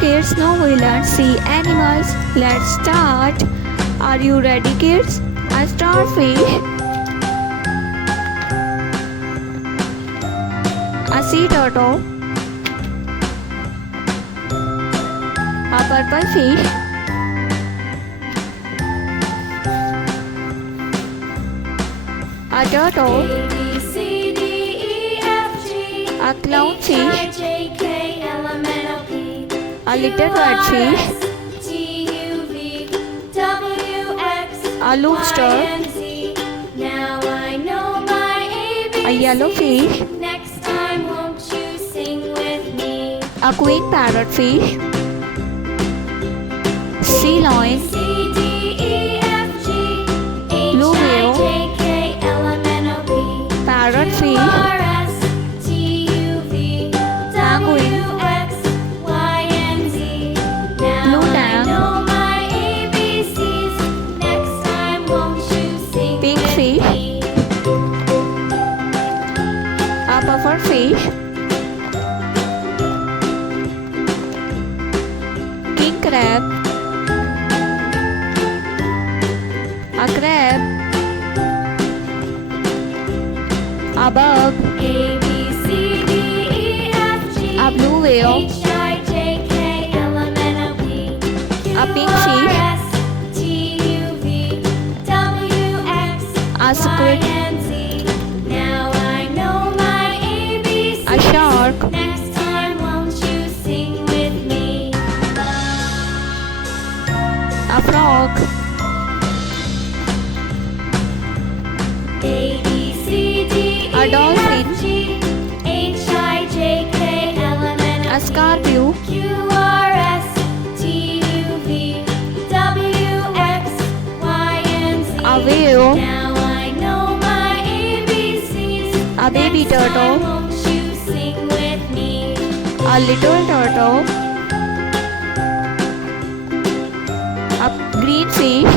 kids, now we learn sea animals. Let's start. Are you ready, kids? A starfish, a sea turtle, a purple fish, a turtle, a clownfish, a little red fish, a lobster, a yellow fish, a queen parrotfish, sea lion, blue whale, parrotfish, penguin, blue tang, pink fish, a pufferfish, king crab, a crab, a bug, a blue whale, a pink fish, a squid, a shark, a frog, a dolphin, a scorpio, a whale, a baby turtle, a little turtle, a green fish,